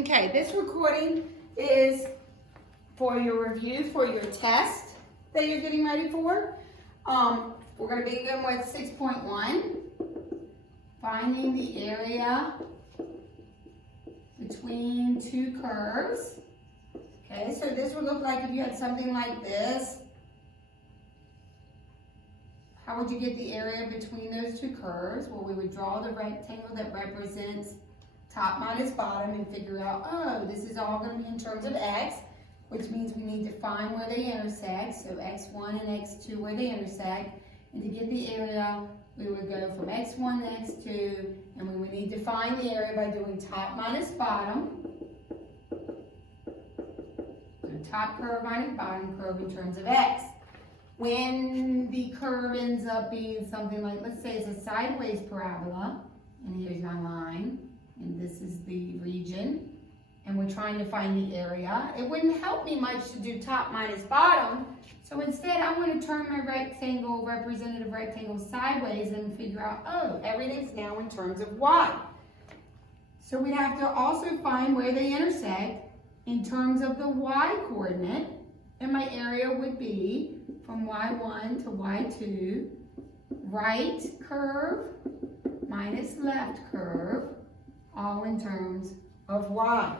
Okay, this recording is for your review for your test that you're getting ready for. We're going to begin with 6.1, finding the area between two curves. Okay, so this would look like if you had something like this. How would you get the area between those two curves? Well, we would draw the rectangle that represents top minus bottom and figure out, oh, this is all going to be in terms of x, which means we need to find where they intersect. So x1 and x2 where they intersect. And to get the area, we would go from x1 to x2, and we would need to find the area by doing top minus bottom. So top curve minus bottom curve in terms of x. When the curve ends up being something like, let's say it's a sideways parabola, and here's my line, and this is the region, and we're trying to find the area, it wouldn't help me much to do top minus bottom, so instead I'm going to turn my rectangle, representative rectangle, sideways and figure out, oh, everything's now in terms of y. So we'd have to also find where they intersect in terms of the y coordinate, and my area would be from y1 to y2, right curve minus left curve, all in terms of y.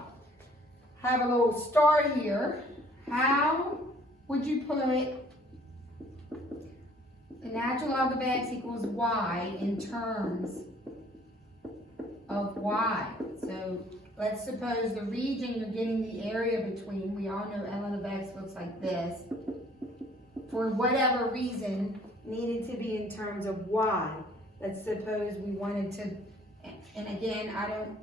Have a little star here. How would you put the natural log of x equals y in terms of y? So let's suppose the region you're getting the area between, we all know ln of x looks like this, for whatever reason needed to be in terms of y. Let's suppose we wanted to, and again, I don't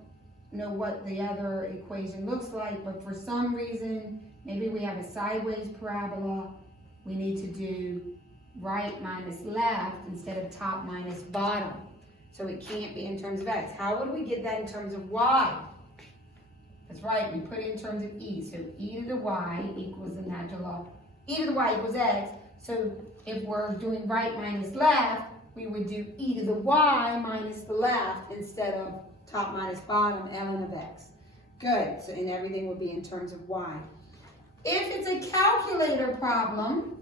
know what the other equation looks like, but for some reason, maybe we have a sideways parabola, we need to do right minus left instead of top minus bottom. So it can't be in terms of x. How would we get that in terms of y? That's right, we put it in terms of e. So e to the y equals the natural log. E to the y equals x. So if we're doing right minus left, we would do e to the y minus the left instead of top minus bottom, ln of x. Good, so and everything would be in terms of y. If it's a calculator problem,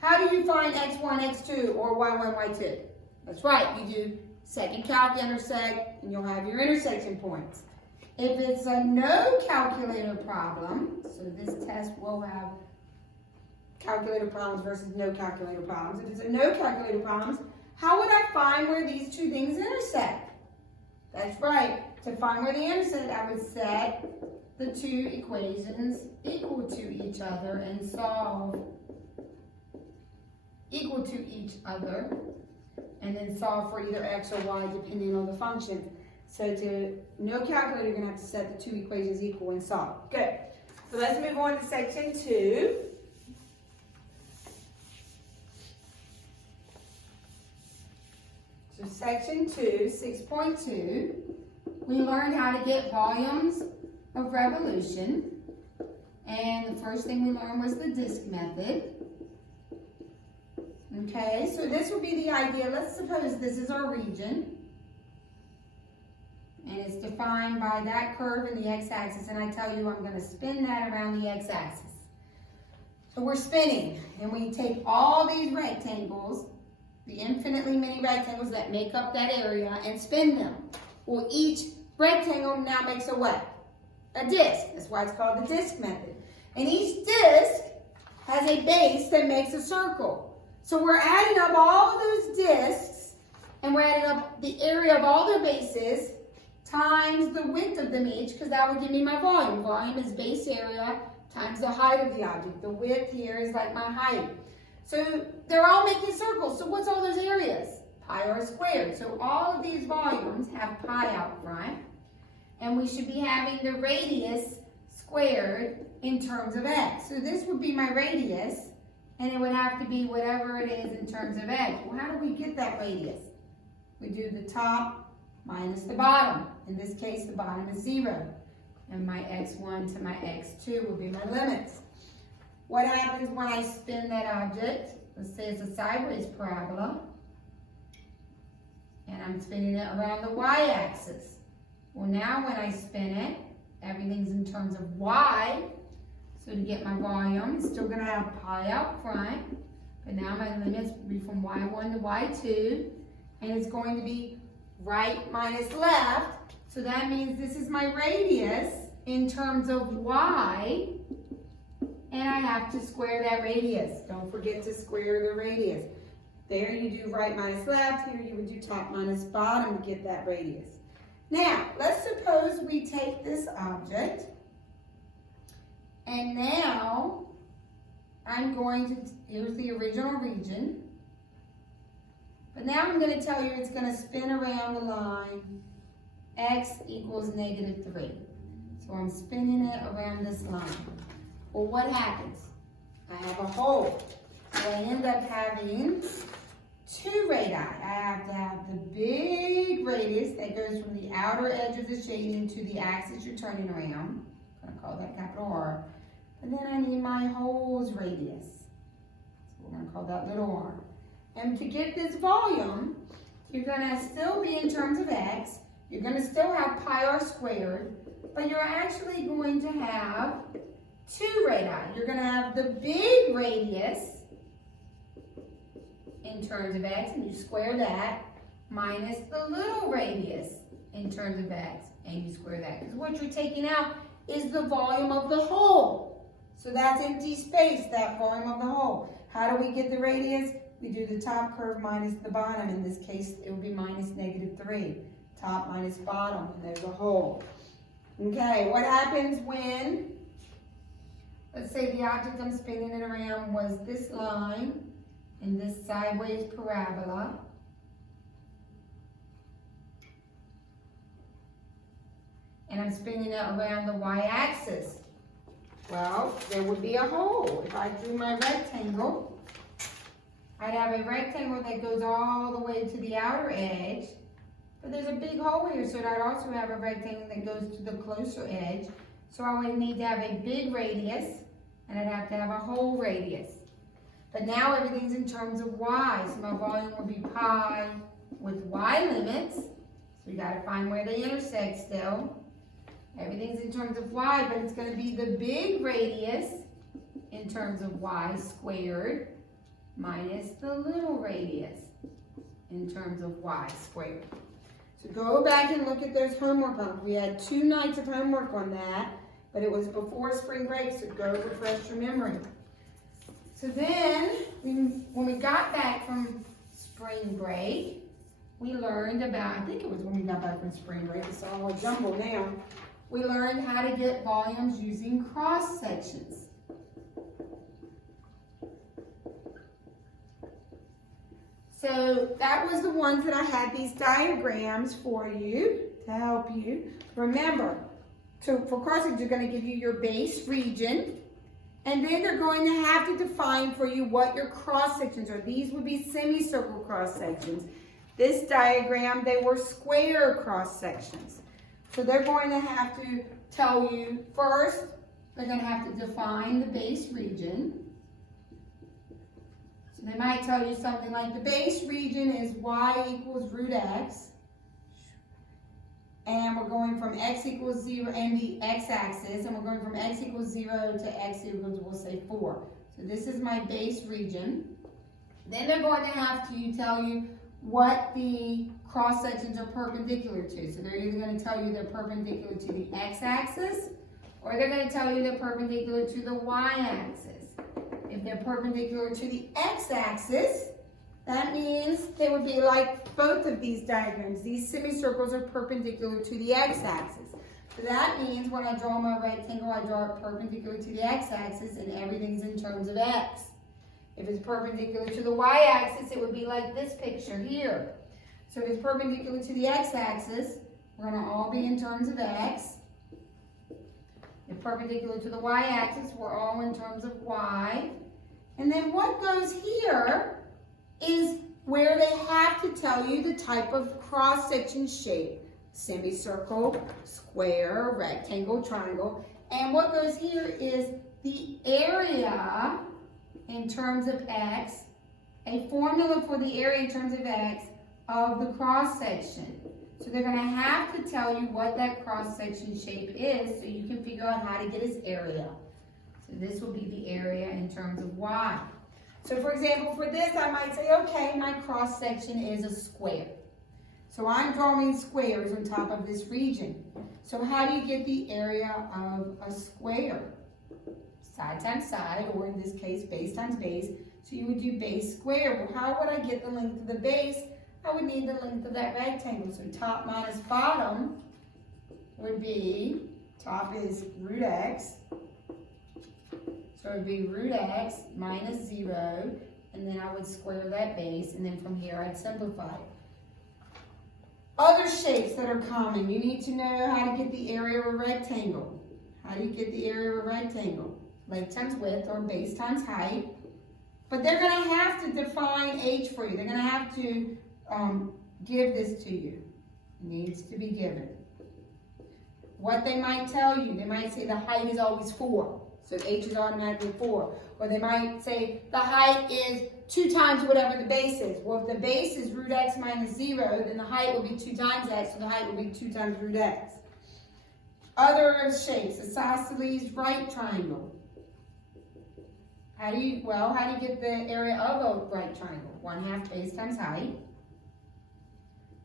how do you find x1, x2, or y1, y2? That's right, you do second calc intersect, and you'll have your intersection points. If it's a no calculator problem, so this test will have calculator problems versus no calculator problems. If it's a no calculator problems, how would I find where these two things intersect? That's right. To find where they intersect, I would set the two equations equal to each other and solve equal to each other, and then solve for either x or y depending on the function. So to no calculator, you're going to have to set the two equations equal and solve. Good. So let's move on to section 2. So section 2, 6.2, we learned how to get volumes of revolution. And the first thing we learned was the disk method. Okay, so this would be the idea. Let's suppose this is our region. And it's defined by that curve in the x-axis. And I tell you, I'm going to spin that around the x-axis. So we're spinning. And we take all these rectangles, the infinitely many rectangles that make up that area, and spin them. Well, each rectangle now makes a what? A disk. That's why it's called the disk method. And each disk has a base that makes a circle. So we're adding up all of those disks, and we're adding up the area of all their bases times the width of them each, because that would give me my volume. Volume is base area times the height of the object. The width here is like my height. So they're all making circles. So what's all those areas? Pi r squared. So all of these volumes have pi out front. And we should be having the radius squared in terms of x. So this would be my radius. And it would have to be whatever it is in terms of x. Well, how do we get that radius? We do the top minus the bottom. In this case, the bottom is 0. And my x1 to my x2 will be my limits. What happens when I spin that object? Let's say it's a sideways parabola. And I'm spinning it around the y-axis. Well, now when I spin it, everything's in terms of y. So to get my volume, it's still gonna have pi out front, but now my limits will be from y1 to y2, and it's going to be right minus left. So that means this is my radius in terms of y, and I have to square that radius. Don't forget to square the radius. There you do right minus left, here you would do top minus bottom to get that radius. Now, let's suppose we take this object, and now I'm going to, here's the original region, but now I'm going to tell you it's going to spin around the line x equals -3. So I'm spinning it around this line. Well, what happens? I have a hole. So I end up having two radii. I have to have the big radius that goes from the outer edge of the shading to the axis you're turning around. I'm going to call that capital R. And then I need my hole's radius. So we're going to call that little r. And to get this volume, you're going to still be in terms of x. You're going to still have pi r squared, but you're actually going to have two radii. You're going to have the big radius in terms of x, and you square that, minus the little radius in terms of x, and you square that. Because what you're taking out is the volume of the hole. So that's empty space, that volume of the hole. How do we get the radius? We do the top curve minus the bottom. In this case, it would be minus -3. Top minus bottom, and there's a hole. Okay, what happens when, let's say the object I'm spinning it around was this line in this sideways parabola. And I'm spinning it around the y-axis. Well, there would be a hole. If I drew my rectangle, I'd have a rectangle that goes all the way to the outer edge, but there's a big hole here, so I'd also have a rectangle that goes to the closer edge. So I would need to have a big radius, and I'd have to have a hole radius. But now everything's in terms of y, so my volume will be pi with y limits. So we got to find where they intersect still. Everything's in terms of y, but it's going to be the big radius in terms of y squared minus the little radius in terms of y squared. So go back and look at those homework ones. We had 2 nights of homework on that, but it was before spring break, so go refresh your memory. So then, when we got back from spring break, we learned about, I think it was when we got back from spring break, it's all a jumble now. We learned how to get volumes using cross sections. So that was the ones that I had these diagrams for you to help you. Remember, for cross sections, you're going to give you your base region, and then they're going to have to define for you what your cross sections are. These would be semicircle cross sections. This diagram, they were square cross sections. So they're going to have to tell you first, they're going to have to define the base region. So they might tell you something like the base region is y equals root x. And we're going from x equals 0 and the x-axis, and we're going from x equals 0 to x equals, we'll say 4. So this is my base region. Then they're going to have to tell you what the cross sections are perpendicular to. So they're either going to tell you they're perpendicular to the x-axis, or they're going to tell you they're perpendicular to the y-axis. If they're perpendicular to the x-axis, that means they would be like both of these diagrams. These semicircles are perpendicular to the x-axis. So that means when I draw my rectangle, I draw it perpendicular to the x-axis, and everything's in terms of x. If it's perpendicular to the y-axis, it would be like this picture here. So if it's perpendicular to the x-axis, we're going to all be in terms of x. If perpendicular to the y-axis, we're all in terms of y. And then what goes here is where they have to tell you the type of cross-section shape. Semicircle, square, rectangle, triangle. And what goes here is the area in terms of x, a formula for the area in terms of x of the cross-section. So they're going to have to tell you what that cross-section shape is so you can figure out how to get its area. So this will be the area in terms of y. So for example, for this I might say, okay, my cross-section is a square. So I'm drawing squares on top of this region. So how do you get the area of a square? Side times side, or in this case, base times base. So you would do base squared. Well, how would I get the length of the base? I would need the length of that rectangle. So top minus bottom would be, top is root x. So it would be root x minus 0, and then I would square that base, and then from here I'd simplify it. Other shapes that are common, you need to know how to get the area of a rectangle. How do you get the area of a rectangle? Length times width, or base times height. But they're going to have to define h for you. They're going to have to give this to you. It needs to be given. What they might tell you, they might say the height is always 4. So h is automatically 4. Or they might say the height is 2 times whatever the base is. Well, if the base is root x minus 0, then the height will be 2 times x, so the height will be 2 times root x. Other shapes, isosceles right triangle. How do you get the area of a right triangle? 1/2 base times height.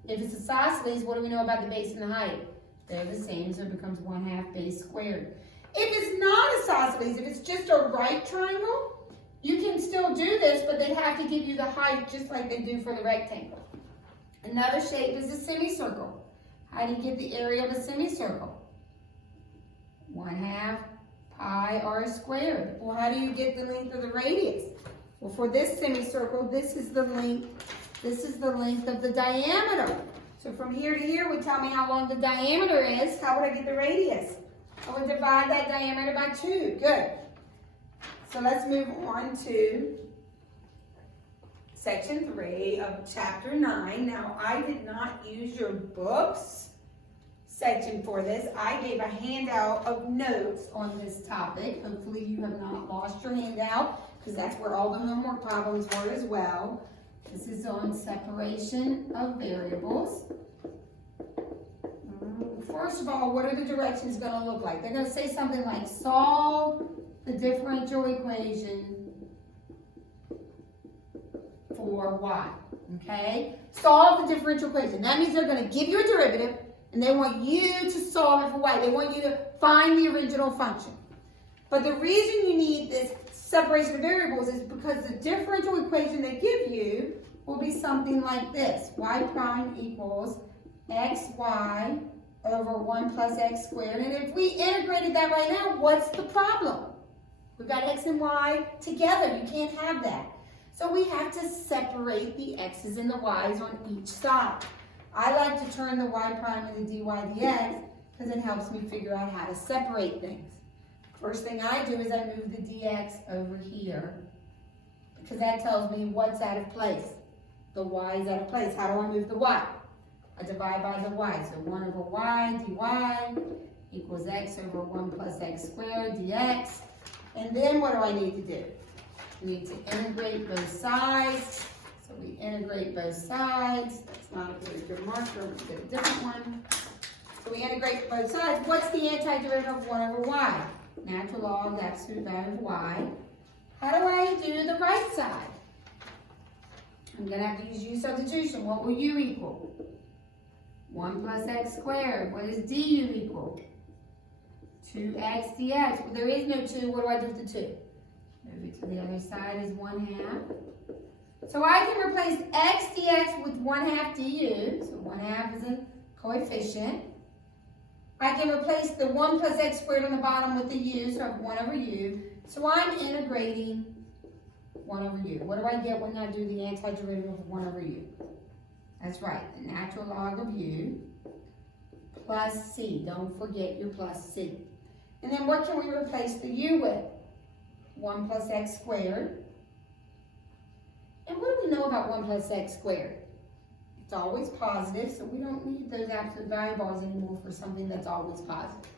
If it's isosceles, what do we know about the base and the height? They're the same, so it becomes 1/2 base squared. If it's not isosceles, if it's just a right triangle, you can still do this, but they'd have to give you the height just like they do for the rectangle. Another shape is a semicircle. How do you get the area of a semicircle? 1/2 pi r squared. Well, how do you get the length of the radius? Well, for this semicircle, this is the length of the diameter. So from here to here would tell me how long the diameter is. How would I get the radius? I would divide that diameter by 2. Good. So let's move on to section 3 of chapter 9. Now, I did not use your books section for this. I gave a handout of notes on this topic. Hopefully you have not lost your handout, because that's where all the homework problems were as well. This is on separation of variables. First of all, what are the directions going to look like? They're going to say something like, solve the differential equation for y, okay? Solve the differential equation. That means they're going to give you a derivative, and they want you to solve it for y. They want you to find the original function. But the reason you need this separation of variables is because the differential equation they give you will be something like this. Y prime equals xy over 1 plus x squared. And if we integrated that right now, what's the problem? We've got x and y together. You can't have that. So we have to separate the x's and the y's on each side. I like to turn the y prime into dy dx because it helps me figure out how to separate things. First thing I do is I move the dx over here because that tells me what's out of place. The y is out of place. How do I move the y? I divide by the y. So 1 over y dy equals x over 1 plus x squared dx. And then what do I need to do? I need to integrate both sides. So we integrate both sides. That's not a very good marker. Let's get a different one. So we integrate both sides. What's the antiderivative of 1 over y? Natural log of the absolute value of y. How do I do the right side? I'm going to have to use u substitution. What will u equal? 1 plus x squared. What does du equal? 2x dx. Well, there is no 2. What do I do with the 2? Move it to the other side is 1/2. So I can replace x dx with 1/2 du. So 1/2 is a coefficient. I can replace the 1 plus x squared on the bottom with the u. So I have 1 over u. So I'm integrating 1 over u. What do I get when I do the antiderivative of 1 over u? That's right, the natural log of u plus c. Don't forget your plus c. And then what can we replace the u with? 1 plus x squared. And what do we know about 1 plus x squared? It's always positive, so we don't need those absolute value bars anymore for something that's always positive.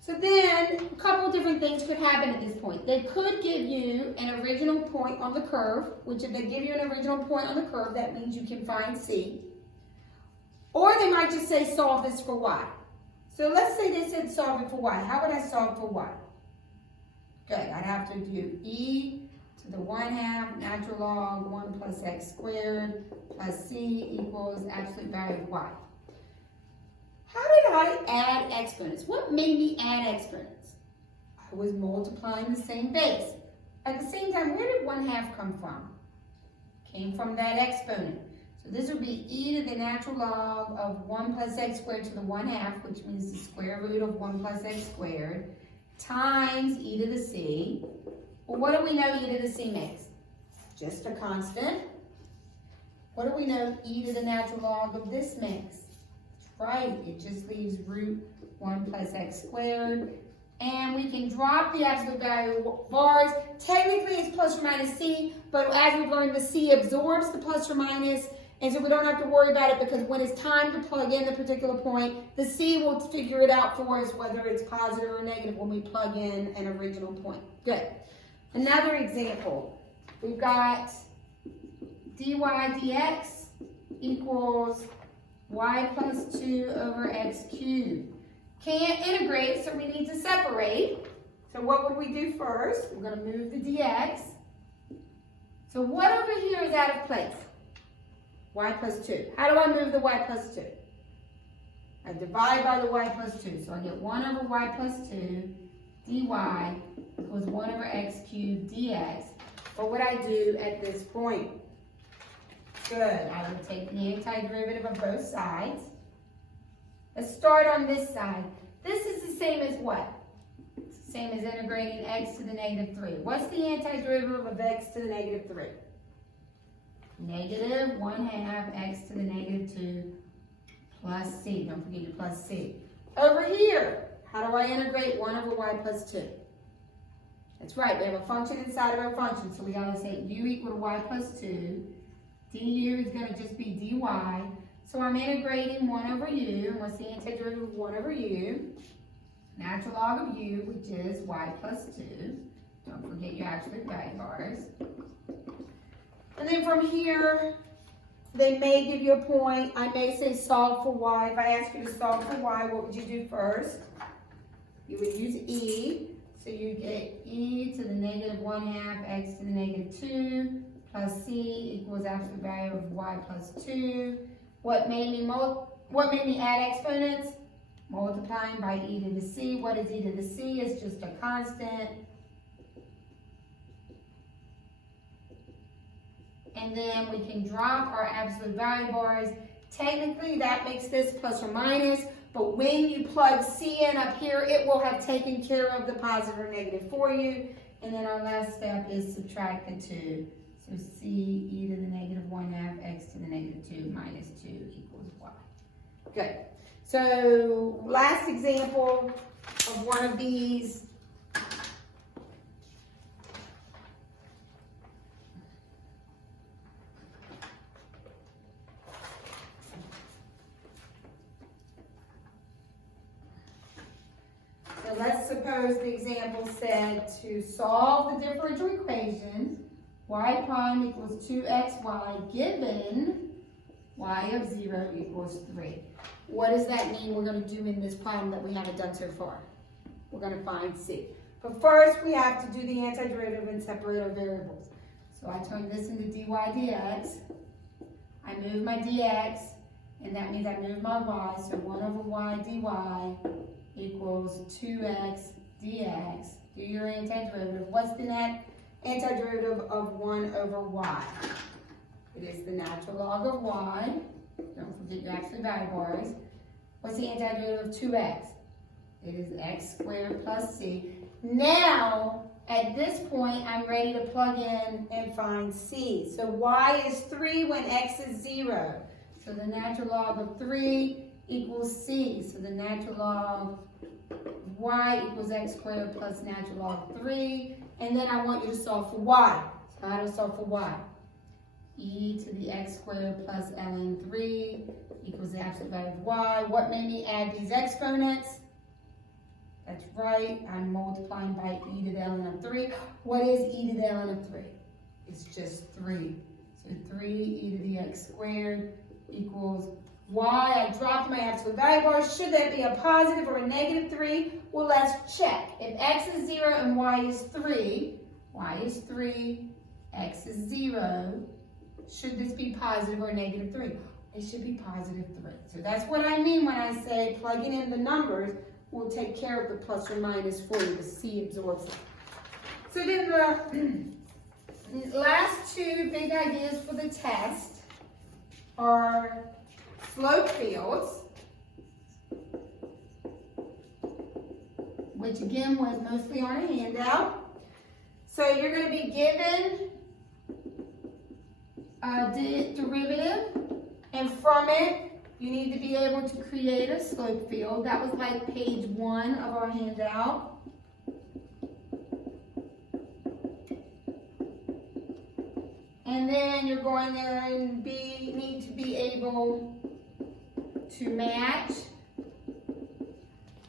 So then, a couple different things could happen at this point. They could give you an original point on the curve, which if they give you an original point on the curve, that means you can find c. Or they might just say solve this for y. So let's say they said solve it for y. How would I solve for y? Good, I'd have to do e to the 1/2 natural log 1 plus x squared plus c equals absolute value of y. How did I add exponents? What made me add exponents? I was multiplying the same base. At the same time, where did 1/2 come from? Came from that exponent. So this would be e to the natural log of 1 plus x squared to the 1/2, which means the square root of 1 plus x squared, times e to the c. Well, what do we know e to the c makes? Just a constant. What do we know e to the natural log of this makes? Right, it just leaves root 1 plus x squared. And we can drop the absolute value of bars. Technically it's plus or minus c, but as we've learned, the c absorbs the plus or minus, and so we don't have to worry about it because when it's time to plug in the particular point, the c will figure it out for us whether it's positive or negative when we plug in an original point. Good. Another example, we've got dy dx equals y plus 2 over x cubed. Can't integrate, so we need to separate. So what would we do first? We're going to move the dx. So what over here is out of place? Y plus 2. How do I move the y plus 2? I divide by the y plus 2. So I get 1 over y plus 2 dy equals 1 over x cubed dx. What would I do at this point? Good. I would take the antiderivative of both sides. Let's start on this side. This is the same as what? It's the same as integrating x to the negative 3. What's the antiderivative of x to the negative 3? Negative 1/2 x to the negative 2 plus c. Don't forget your plus c. Over here, how do I integrate 1 over y plus 2? That's right, we have a function inside of our function, so we gotta say u equal to y plus 2. du is gonna just be dy. So I'm integrating 1 over u, and what's the antiderivative of 1 over u? Natural log of u, which is y plus 2. Don't forget your absolute value bars. And then from here, they may give you a point. I may say solve for y. If I ask you to solve for y, what would you do first? You would use e. So you get e to the negative 1/2 x to the negative 2 plus c equals absolute value of y plus 2. What made me add exponents? Multiplying by e to the c. What is e to the c? It's just a constant. And then we can drop our absolute value bars. Technically, that makes this plus or minus, but when you plug c in up here, it will have taken care of the positive or negative for you. And then our last step is subtract the 2. So c e to the negative 1/2 x to the negative 2 minus 2 equals y. Good. So last example of one of these. So let's suppose the example said to solve the differential equations, y prime equals 2xy given y of 0 equals 3. What does that mean we're going to do in this problem that we haven't done so far? We're going to find c. But first we have to do the antiderivative and separate our variables. So I turn this into dy dx. I move my dx, and that means I move my y. So 1 over y dy equals 2x dx. Do your antiderivative. What's the net antiderivative of 1 over y? It is the natural log of y. Don't forget your absolute value bars. What's the antiderivative of 2x? It is x squared plus c. Now, at this point, I'm ready to plug in and find c. So y is 3 when x is 0. So the natural log of 3 equals c. So the natural log of y equals x squared plus natural log of 3. And then I want you to solve for y. So how do I solve for y? E to the x squared plus ln 3 equals the absolute value of y. What made me add these exponents? That's right, I'm multiplying by e to the ln of 3. What is e to the ln of 3? It's just 3. So 3 e to the x squared equals y, I dropped my absolute value bar. Should that be a positive or a negative 3? Well, let's check. If x is 0 and y is 3, x is 0, should this be positive or negative 3? It should be positive 3. So that's what I mean when I say plugging in the numbers will take care of the plus or minus for you. The C absorbs it. So then the last two big ideas for the test are slope fields, which again was mostly on a handout. So you're going to be given a derivative, and from it you need to be able to create a slope field. That was like page 1 of our handout. And then you're going to need to be able to match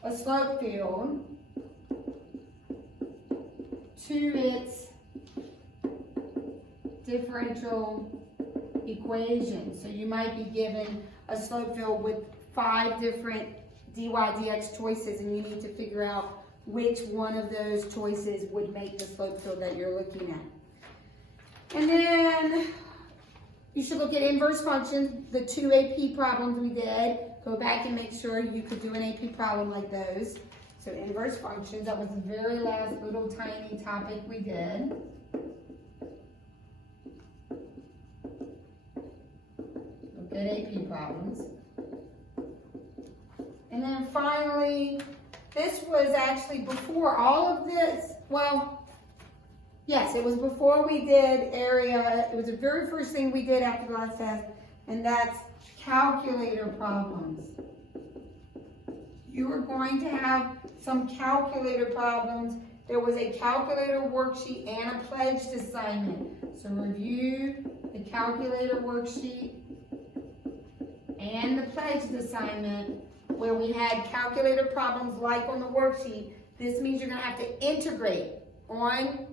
a slope field to its differential equation. So you might be given a slope field with 5 different dy dx choices, and you need to figure out which one of those choices would make the slope field that you're looking at. And then you should look at inverse functions, the 2 AP problems we did. Go back and make sure you could do an AP problem like those. So inverse functions, that was the very last little tiny topic we did. Look at AP problems. And then finally, this was actually before all of this. Well, yes, it was before we did area. It was the very first thing we did after the last test, and that's calculator problems. You were going to have some calculator problems. There was a calculator worksheet and a pledged assignment. So review the calculator worksheet and the pledged assignment where we had calculator problems like on the worksheet. This means you're going to have to integrate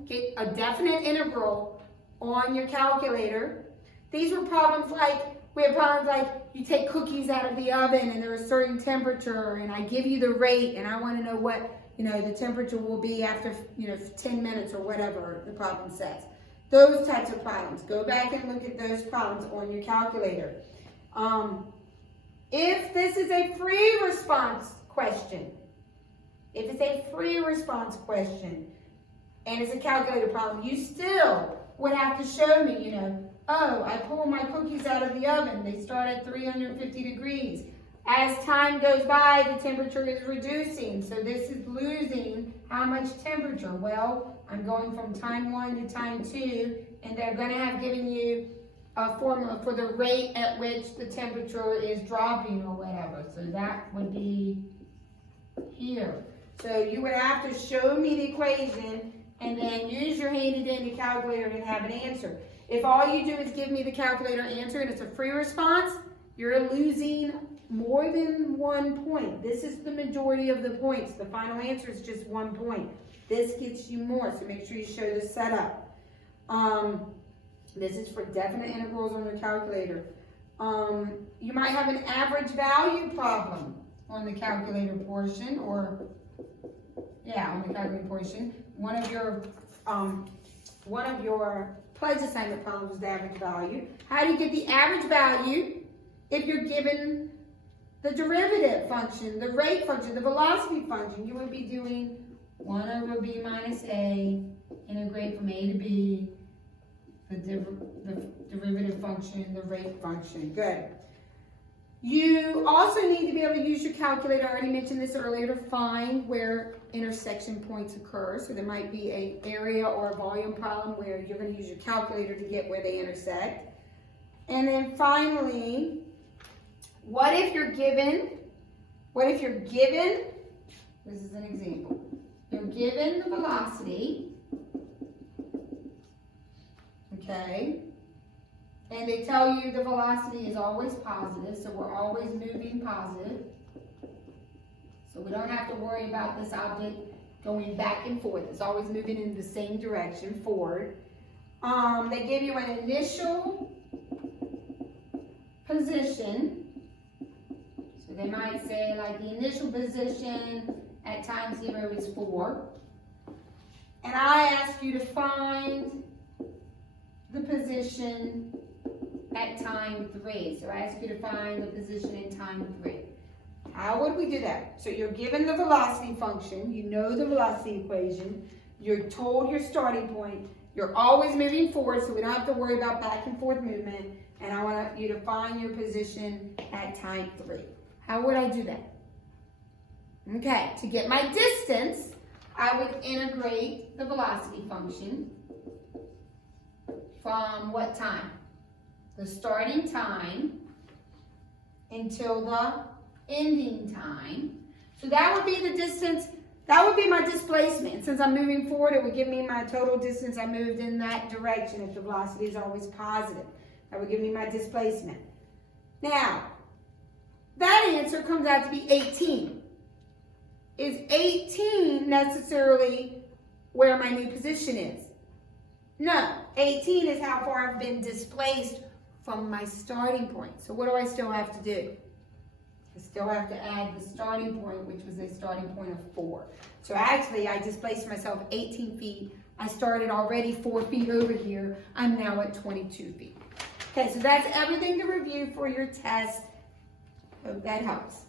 get a definite integral on your calculator. These were problems like, we had problems like you take cookies out of the oven and they're a certain temperature, and I give you the rate and I want to know what, the temperature will be after, 10 minutes or whatever the problem says. Those types of problems. Go back and look at those problems on your calculator. If this is a free response question, and it's a calculator problem, you still would have to show me, oh, I pull my cookies out of the oven. They start at 350 degrees. As time goes by, the temperature is reducing. So this is losing how much temperature? Well, I'm going from time 1 to time 2, and they're going to have given you a formula for the rate at which the temperature is dropping or whatever. So that would be here. So you would have to show me the equation and then use your handy dandy calculator and have an answer. If all you do is give me the calculator answer and it's a free response, you're losing more than 1 point. This is the majority of the points. The final answer is just 1 point. This gets you more, so make sure you show the setup. This is for definite integrals on your calculator. You might have an average value problem on the calculator portion, on the calculator portion. One of your pledge assignment problems is the average value. How do you get the average value if you're given the derivative function, the rate function, the velocity function? You would be doing 1 over b minus a, integrate from a to b, the derivative function, the rate function. Good. You also need to be able to use your calculator. I already mentioned this earlier, to find where intersection points occur. So there might be an area or a volume problem where you're going to use your calculator to get where they intersect. And then finally, what if you're given, this is an example, you're given the velocity, okay, and they tell you the velocity is always positive, so we're always moving positive. So we don't have to worry about this object going back and forth. It's always moving in the same direction, forward. They give you an initial position they might say like the initial position at time 0 is 4. And I ask you to find the position at time 3. So I ask you to find the position in time 3. How would we do that? So you're given the velocity function, you know the velocity equation, you're told your starting point, you're always moving forward so we don't have to worry about back and forth movement, and I want you to find your position at time 3. How would I do that? Okay, to get my distance, I would integrate the velocity function from what time? The starting time until the ending time. So that would be the distance, that would be my displacement. Since I'm moving forward, it would give me my total distance I moved in that direction if the velocity is always positive. That would give me my displacement. Now, that answer comes out to be 18. Is 18 necessarily where my new position is? No, 18 is how far I've been displaced from my starting point. So what do I still have to do? I still have to add the starting point, which was a starting point of 4. So actually, I displaced myself 18 feet. I started already 4 feet over here. I'm now at 22 feet. Okay, so that's everything to review for your test. Hope that helps.